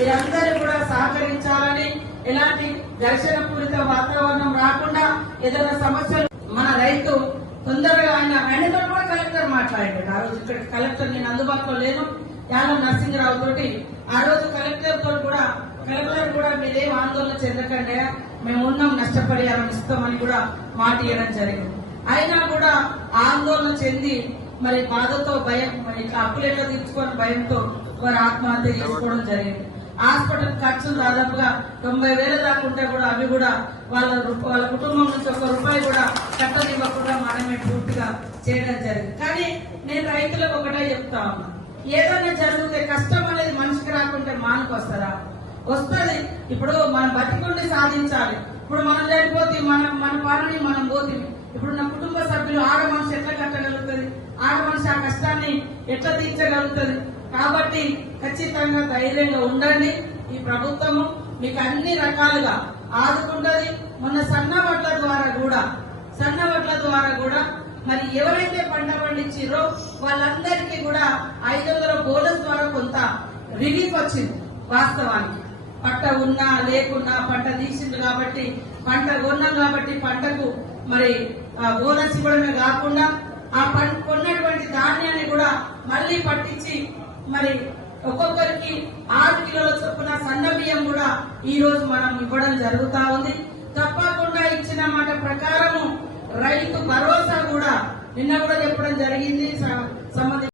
మీరందరూ కూడా సహకరించాలని, ఎలాంటి ఘర్షణ పూరిత వాతావరణం రాకుండా ఏదైనా సమస్యలు మన రైతు తొందరగా ఆయనతో కూడా కలెక్టర్ మాట్లాడాడు. ఆ రోజు ఇక్కడ కలెక్టర్ నేను అందుబాటులో లేను, యానం నరసింహరావు తోటి ఆ రోజు కలెక్టర్ కూడా మీరేం ఆందోళన చెందకండి, మేము ఉన్నాం, నష్టపరిహారం ఇస్తామని కూడా మాట ఇవ్వడం జరిగింది. అయినా కూడా ఆందోళన చెంది మరి బాధతో భయం, ఇట్లా అప్పులు ఎట్లా తీర్చుకొని భయంతో వారు ఆత్మహత్య చేసుకోవడం జరిగింది. హాస్పిటల్ ఖర్చులు దాదాపుగా 90,000 దాకా ఉంటే కూడా అవి కూడా వాళ్ళ కుటుంబం నుంచి ₹1 కూడా కట్టనివ్వకుండా మనమే పూర్తిగా చేయడం జరిగింది. కానీ నేను రైతులకు ఒకటే చెప్తా ఉన్నా, ఏదైనా జరిగితే కష్టం అనేది మనిషికి రాకుంటే మానుకు వస్తుంది. ఇప్పుడు మనం బతికుండి సాధించాలి. ఇప్పుడు మనం చనిపోతే మన పాలని మనం పోతుంది. ఇప్పుడు నా కుటుంబ సభ్యులు ఆడ మనిషి ఎట్లా కట్టగలుగుతుంది, ఆడ మనిషి ఆ కష్టాన్ని ఎట్లా తీర్చగలుగుతుంది. కాబట్టి ఖచ్చితంగా ధైర్యంగా ఉండండి. ఈ ప్రభుత్వము మీకు అన్ని రకాలుగా ఆదుకుంటది. మొన్న సన్న వడ్ల ద్వారా కూడా మరి ఎవరైతే పంట పండించారో వాళ్ళందరికీ కూడా 500 బోనస్ ద్వారా కొంత రిలీఫ్ వచ్చింది. వాస్తవానికి పంట ఉన్నా లేకున్నా పంట తీసింది కాబట్టి, పంట కొన్నాం కాబట్టి పంటకు మరి బోనస్ ఇవ్వడమే కాకుండా ఆ కొన్నటువంటి ధాన్యాన్ని కూడా మళ్లీ పట్టించి మరి ఒక్కొక్కరికి 6 కిలోల చొప్పున సన్న బియ్యం కూడా ఈ రోజు మనం ఇవ్వడం జరుగుతా ఉంది. తప్పకుండా ఇచ్చిన మాట ప్రకారము రైతు భరోసా కూడా నిన్న కూడా చెప్పడం జరిగింది.